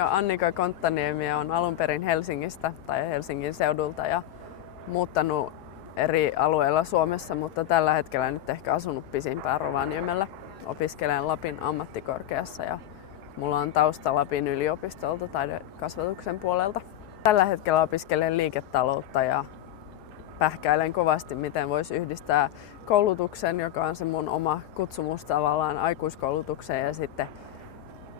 nimi on Annika Konttaniemi ja on alun perin Helsingistä tai Helsingin seudulta ja muuttanut eri alueilla Suomessa, mutta tällä hetkellä nyt ehkä asunut pisimpään Rovaniemellä. Opiskelen Lapin ammattikorkeassa ja mulla on tausta Lapin yliopistolta taidekasvatuksen puolelta. Tällä hetkellä opiskelen liiketaloutta ja pähkäilen kovasti, miten voisi yhdistää koulutuksen, joka on se mun oma kutsumus tavallaan aikuiskoulutukseen ja sitten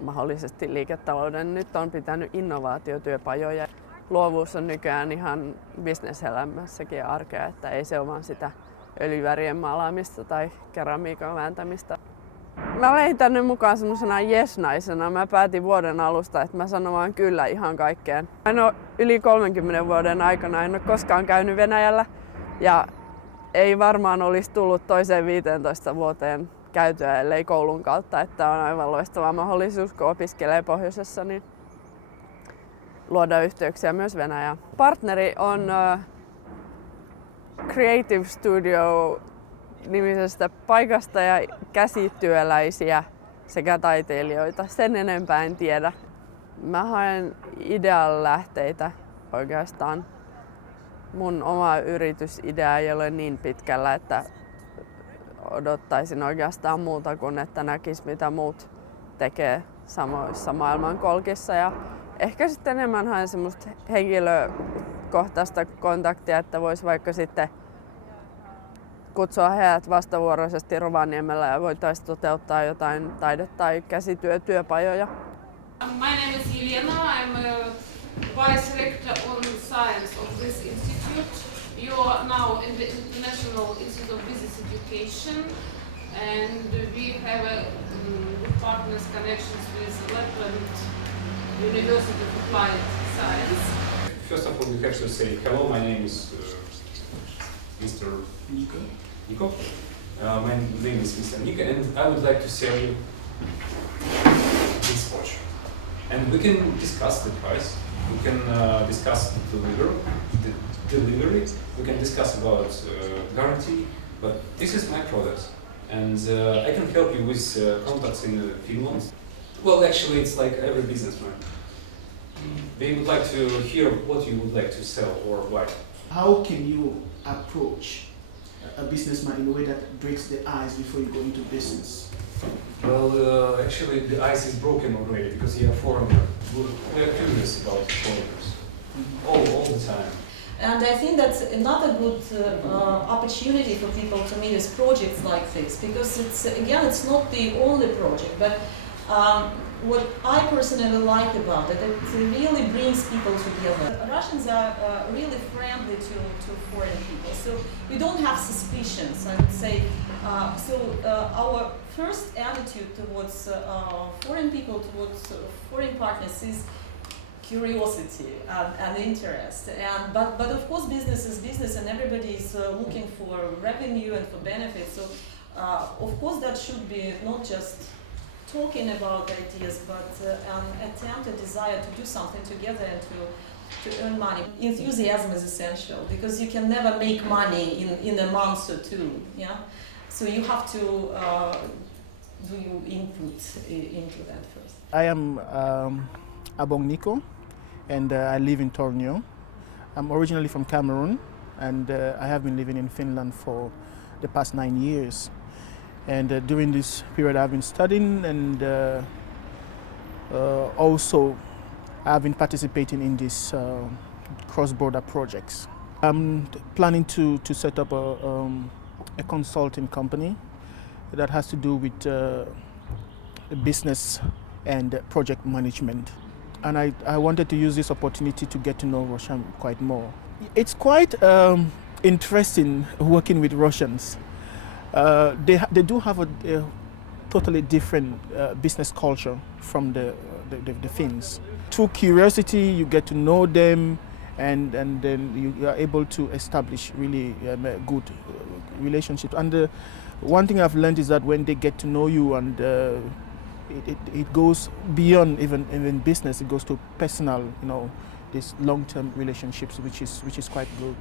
mahdollisesti liiketalouden. Nyt on pitänyt innovaatiotyöpajoja. Luovuus on nykyään ihan bisneselämässäkin arkea, että ei se ole vaan sitä öljyvärien maalaamista tai keramiikan vääntämistä. Mä lein tänne mukaan semmosena yes-naisena. Mä päätin vuoden alusta, että mä sanon vaan kyllä ihan kaikkeen. En ole yli 30 vuoden aikana, en ole koskaan käynyt Venäjällä ja ei varmaan olisi tullut toiseen 15 vuoteen käytyä, ellei koulun kautta, että on aivan loistava mahdollisuus, kun opiskelee pohjoisessa, niin luoda yhteyksiä myös Venäjään. Partneri on Creative Studio nimisestä paikasta ja käsityöläisiä sekä taiteilijoita. Sen enempää en tiedä. Mä haen idean lähteitä oikeastaan. Mun oma yritysidea ei ole niin pitkällä, että odottaisin oikeastaan muuta kuin että näkis mitä muut tekee samoissa maailmankolkissa. Ja ehkä sitten enemmän haen semmoista henkilökohtaista kontaktia, että vois vaikka sitten kutsua heidät vastavuoroisesti Rovaniemellä ja voitaisiin toteuttaa jotain taide- tai käsityöpajoja. My name is Elena. I'm a vice rector on science of this institute. You are now in the International Institute of Business Education, and we have good partners connections with Lapland University of Applied Science. First of all, we have to say hello. My name is Mr. Nico. My name is Mr. Nico, and I would like to sell you this watch. And we can discuss the price. We can discuss the delivery. We can discuss about guarantee. But this is my product, and I can help you with contacts in Finland. Well, actually, it's like every businessman. They would like to hear what you would like to sell or why. How can you approach a businessman in a way that breaks the ice before you go into business? Well, actually, the ice is broken already because you're a foreigner. We are curious about foreigners all the time. And I think that's another good opportunity for people to meet with projects like this, because it's not the only project, but what I personally like about it, it really brings people together. Russians are really friendly to foreign people, so we don't have suspicions, I would say. Our first attitude towards foreign people, towards foreign partners is curiosity and interest. But of course business is business and everybody is looking for revenue and for benefits. So of course that should be not just talking about ideas, but an attempt, a desire to do something together and to earn money. Enthusiasm is essential because you can never make money in a month or two. Yeah, so you have to do your input into that first. I am Abong Nico, and I live in Tornio. I'm originally from Cameroon, and I have been living in Finland for the past 9 years. And during this period I've been studying, and also I've been participating in these cross-border projects. I'm planning to set up a consulting company that has to do with business and project management. And I wanted to use this opportunity to get to know Russia quite more. It's quite interesting working with Russians. They do have a totally different business culture from the Finns. Through curiosity, you get to know them, and then you are able to establish really good relationships. And one thing I've learned is that when they get to know you, and it goes beyond even business, it goes to personal, these long-term relationships, which is quite good.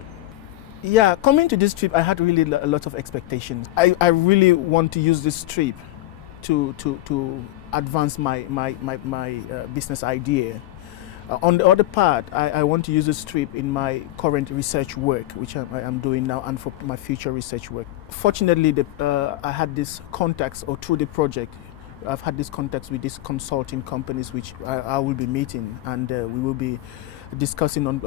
Yeah, coming to this trip, I had really a lot of expectations. I really want to use this trip to advance my business idea. On the other part, I want to use this trip in my current research work, which I'm doing now, and for my future research work. Fortunately, I had these contacts, or through the project, I've had these contacts with these consulting companies, which I will be meeting, and we will be discussing on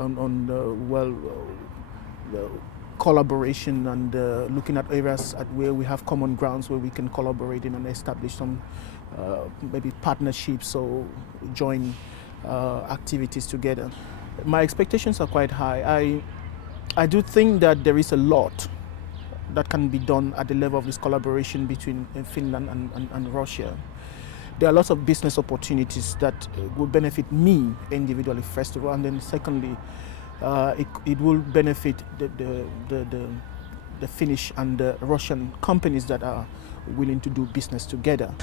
collaboration and looking at areas at where we have common grounds where we can collaborate in and establish some maybe partnerships or joint activities together. My expectations are quite high. I do think that there is a lot that can be done at the level of this collaboration between Finland and Russia. There are lots of business opportunities that will benefit me individually, first of all, and then secondly, it will benefit the Finnish and the Russian companies that are willing to do business together.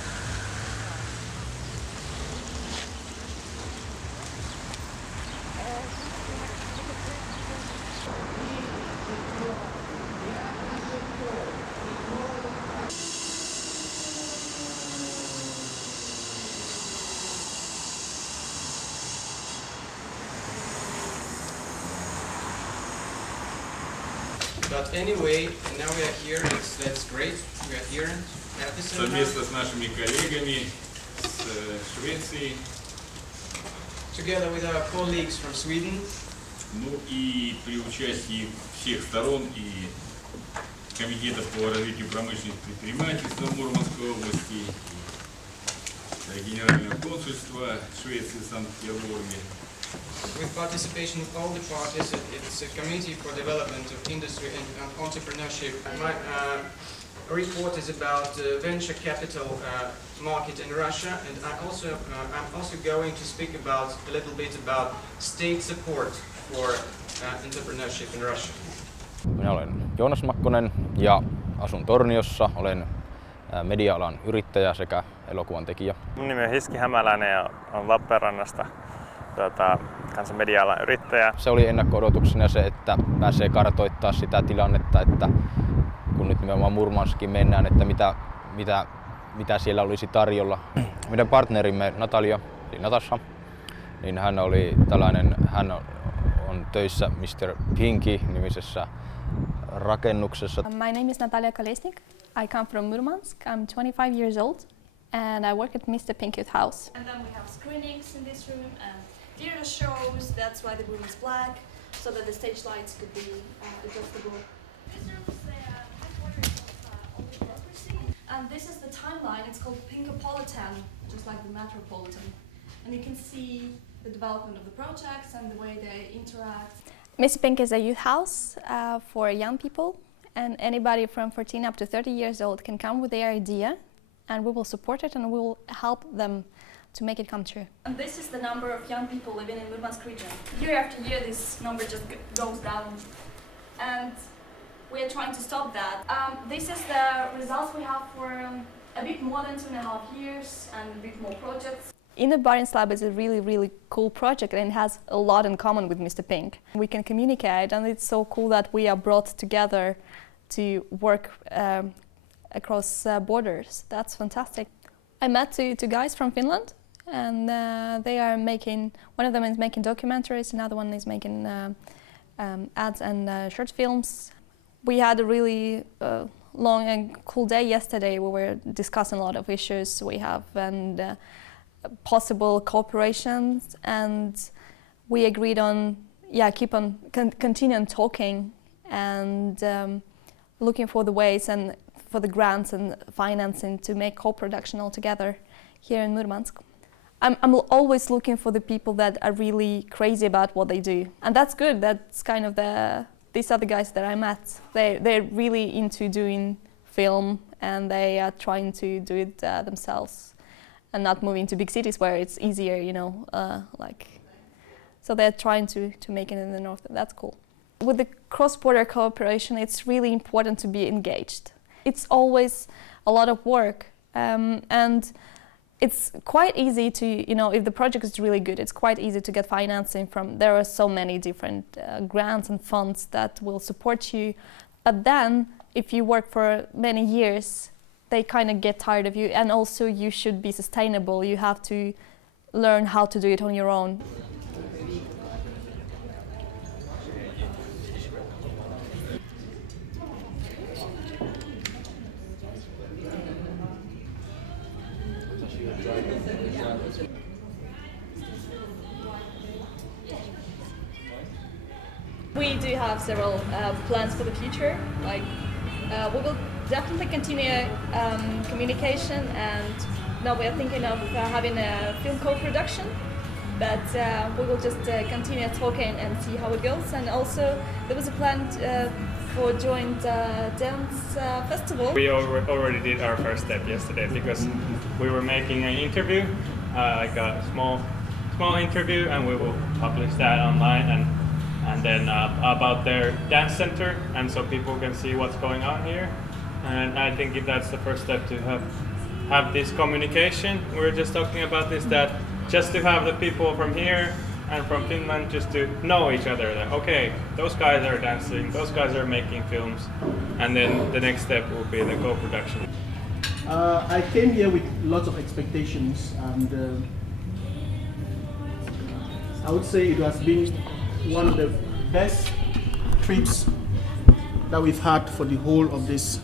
But anyway, now we are here, that's great, we are here at the seminar. Совместно с нашими коллегами с Швеции. Together with our colleagues from Sweden. Ну и при участии всех сторон и Комитета по развитию промышленности и предпринимательства Мурманской области, и Генерального консульства Швеции в Санкт-Петербурге. With participation of all the parties, it's a committee for development of industry and entrepreneurship. My report is about venture capital market in Russia, and I'm also going to speak about a little bit about state support for entrepreneurship in Russia. Minä olen Joonas Makkonen ja asun Torniossa. Olen media-alan yrittäjä sekä elokuvan tekijä. Mun nimi on Hiski Hämäläinen ja olen Lappeenrannasta. Kanssa media-alan yrittäjä. Se oli ennakko-odotuksena se, että pääsee kartoittaa sitä tilannetta, että kun nyt nimenomaan Murmanskiin mennään, että mitä siellä olisi tarjolla. Meidän partnerimme Natalia, eli Natasha, niin hän on töissä Mr. Pinky-nimisessä rakennuksessa. My name is Natalia Kolesnik. I come from Murmansk. I'm 25 years old and I work at Mr. Pinky's house. And then we have screenings in this room and theater shows. That's why the room is black, so that the stage lights could be adjustable. This room is the headquarters of all the bureaucracy. And this is the timeline. It's called Pinkopolitan, just like the Metropolitan. And you can see the development of the projects and the way they interact. Mr. Pink is a youth house for young people, and anybody from 14 up to 30 years old can come with their idea, and we will support it and we will help them to make it come true. And this is the number of young people living in Murmansk region. Year after year, this number just goes down, and we are trying to stop that. This is the results we have for a bit more than 2.5 years and a bit more projects. In the Barents Lab is a really, really cool project, and it has a lot in common with Mr. Pink. We can communicate, and it's so cool that we are brought together to work across borders. That's fantastic. I met two guys from Finland, and they are making, one of them is making documentaries, another one is making ads and short films. We had a really long and cool day yesterday. We were discussing a lot of issues we have and possible cooperations, and we agreed on continuing talking and looking for the ways and for the grants and financing to make co-production all together here in Murmansk. I'm always looking for the people that are really crazy about what they do, and that's good. That's kind of these are the guys that I met. They're really into doing film, and they are trying to do it themselves and not moving to big cities where it's easier, you know, so they're trying to make it in the north. That's cool. With the cross-border cooperation, it's really important to be engaged. It's always a lot of work, and it's quite easy to, you know, if the project is really good, it's quite easy to get financing from, there are so many different grants and funds that will support you. But then, if you work for many years, they kind of get tired of you, and also you should be sustainable. You have to learn how to do it on your own. We do have several plans for the future. Like we will definitely continue communication, and now we are thinking of having a film co-production. But we will just continue talking and see how it goes. And also there was a plan for joint dance festival. We already did our first step yesterday because we were making an interview, like a small interview, and we will publish that online and then about their dance center, and so people can see what's going on here. And I think if that's the first step to have this communication. We were just talking about this, that just to have the people from here and from Finland just to know each other, that okay, those guys are dancing, those guys are making films, and then the next step will be the co-production. I came here with lots of expectations, and I would say it has been one of the best trips that we've had for the whole of this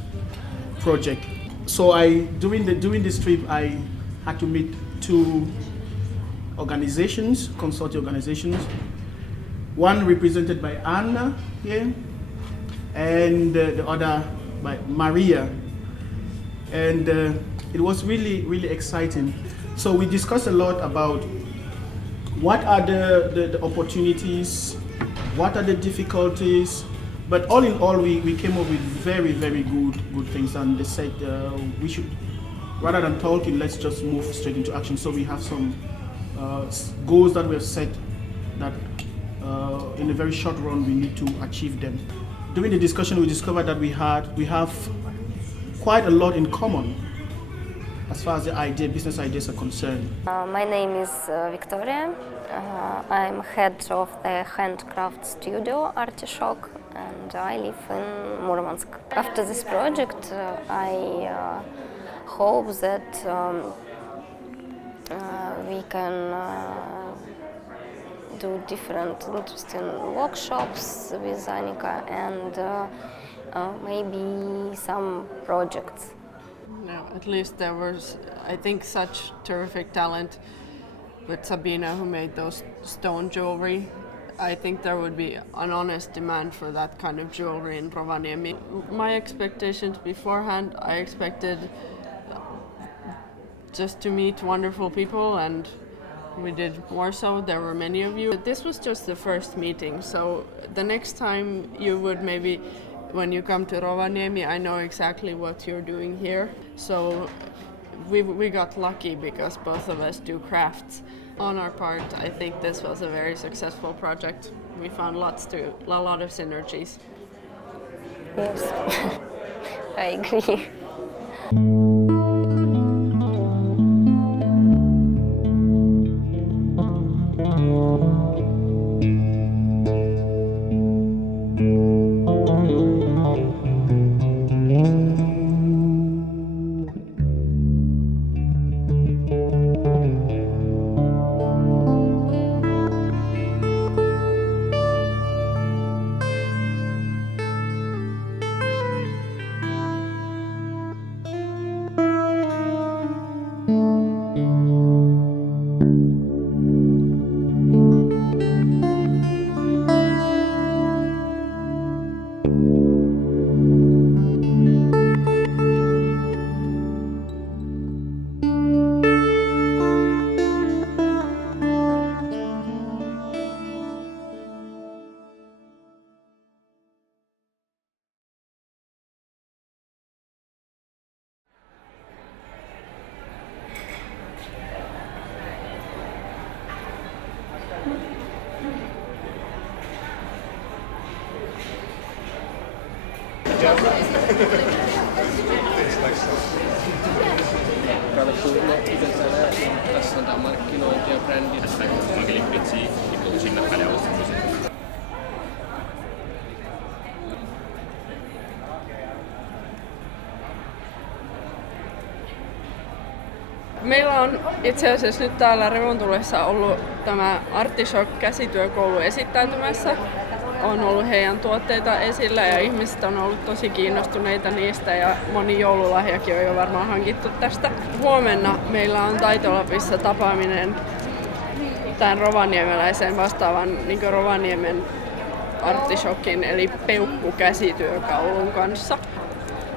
project. So during this trip, I had to meet two organizations, consortium organizations. One represented by Anna here, and the other by Maria. And it was really exciting. So we discussed a lot about what are the opportunities, what are the difficulties, but all in all, we came up with very good things, and they said we should, rather than talking, let's just move straight into action. So we have some goals that we have set that in a very short run we need to achieve them. During the discussion, we discovered that we have quite a lot in common as far as the business ideas are concerned. My name is Victoria. I'm head of the handcraft studio Artishock, and I live in Murmansk. After this project, I hope that we can do different interesting workshops with Annika and maybe some projects. No, at least there was, I think, such terrific talent with Sabina, who made those stone jewelry. I think there would be an honest demand for that kind of jewelry in Rovaniemi. My expectations beforehand, I expected just to meet wonderful people, and we did more so. There were many of you. This was just the first meeting, so the next time you would maybe, when you come to Rovaniemi, I know exactly what you're doing here. So we got lucky because both of us do crafts. On our part, I think this was a very successful project. We found a lot of synergies. Yes, I agree. Tässä on tämä markkinointi ja brändi. Tässä on makelipitsi ja kun sinne päin ostamisen. Meillä on itse asiassa nyt täällä Revontulessa ollut tämä Artishock-käsityökoulu esittäytymässä. On ollut heidän tuotteita esillä ja ihmiset on ollut tosi kiinnostuneita niistä ja moni joululahjakin on jo varmaan hankittu tästä. Huomenna meillä on Taitolapissa tapaaminen tämän rovaniemeläisen vastaavan niin Rovaniemen artishokin eli peukkukäsityökaulun kanssa.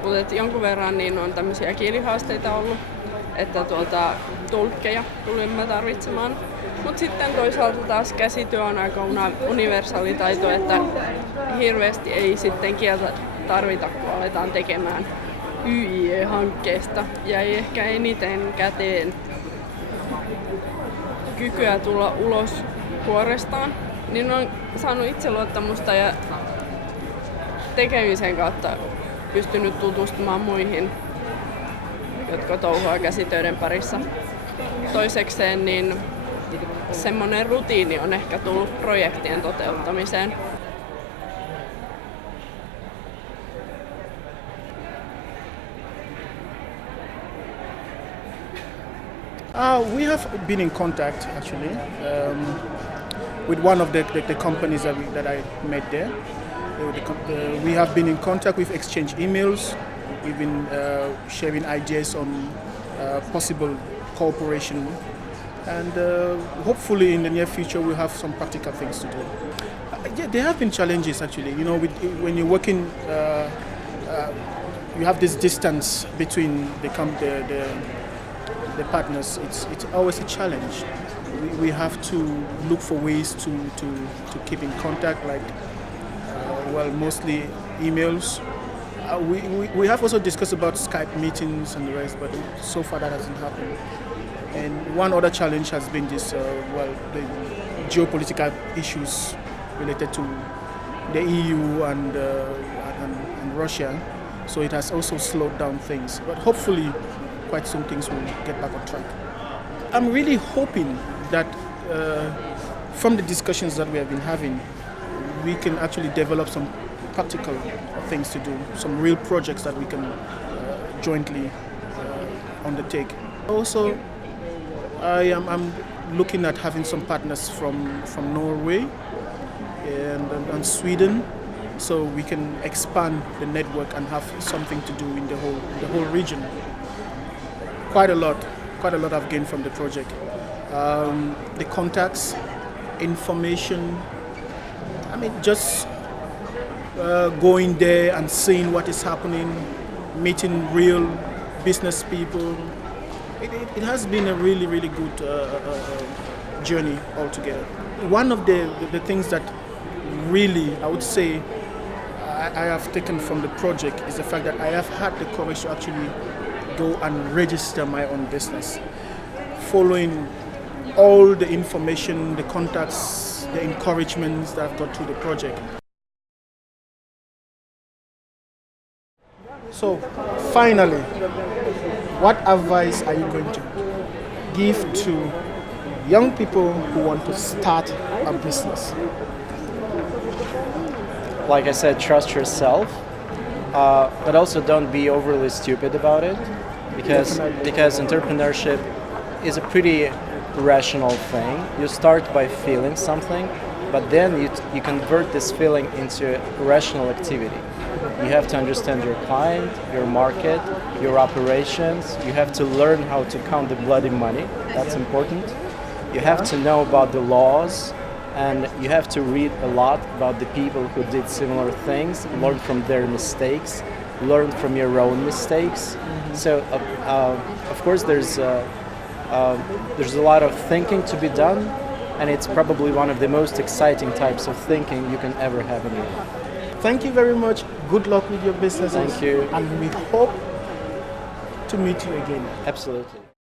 Mutta jonkun verran niin on tämmöisiä kielihaasteita ollut, että tulkkeja tulimme tarvitsemaan. Mutta sitten toisaalta taas käsityö on aika universaali taito, että hirveästi ei sitten kieltä tarvita, kun aletaan tekemään YIE-hankkeesta. Jäi ehkä eniten käteen kykyä tulla ulos kuorestaan, niin on saanut itseluottamusta ja tekemisen kautta pystynyt tutustumaan muihin, jotka touhuaa käsitöiden parissa. Toisekseen niin semmoinen rutiini on ehkä tullut projektien toteuttamiseen. We have been in contact actually with one of the companies that I met there. We have been in contact, we've exchanged emails, we've been sharing ideas on possible cooperation, and hopefully in the near future we'll have some practical things to do. Yeah, there have been challenges actually. You know, when you're working, you have this distance between the partners. It's always a challenge. We have to look for ways to keep in contact, like mostly emails. We have also discussed about Skype meetings and the rest, but so far that hasn't happened. And one other challenge has been this, the geopolitical issues related to the EU and Russia. So it has also slowed down things. But hopefully, quite soon things will get back on track. I'm really hoping that from the discussions that we have been having, we can actually develop some practical things to do, some real projects that we can jointly undertake. Also, I'm looking at having some partners from Norway and Sweden, so we can expand the network and have something to do in the whole region. Quite a lot I've gained from the project. The contacts, information. I mean, just going there and seeing what is happening, meeting real business people. It has been a really, really good journey altogether. One of the things that really, I would say, I have taken from the project is the fact that I have had the courage to actually go and register my own business, following all the information, the contacts, the encouragements that I've got through the project. So, finally, what advice are you going to give to young people who want to start a business? Like I said, trust yourself, but also don't be overly stupid about it, because entrepreneurship is a pretty rational thing. You start by feeling something, but then you convert this feeling into rational activity. You have to understand your client, your market, your operations. You have to learn how to count the bloody money. That's important. You have to know about the laws, and you have to read a lot about the people who did similar things, learn from their mistakes, learn from your own mistakes. So, of course, there's a lot of thinking to be done, and it's probably one of the most exciting types of thinking you can ever have in your life. Thank you very much. Good luck with your business. Thank you. And we hope to meet you again. Absolutely.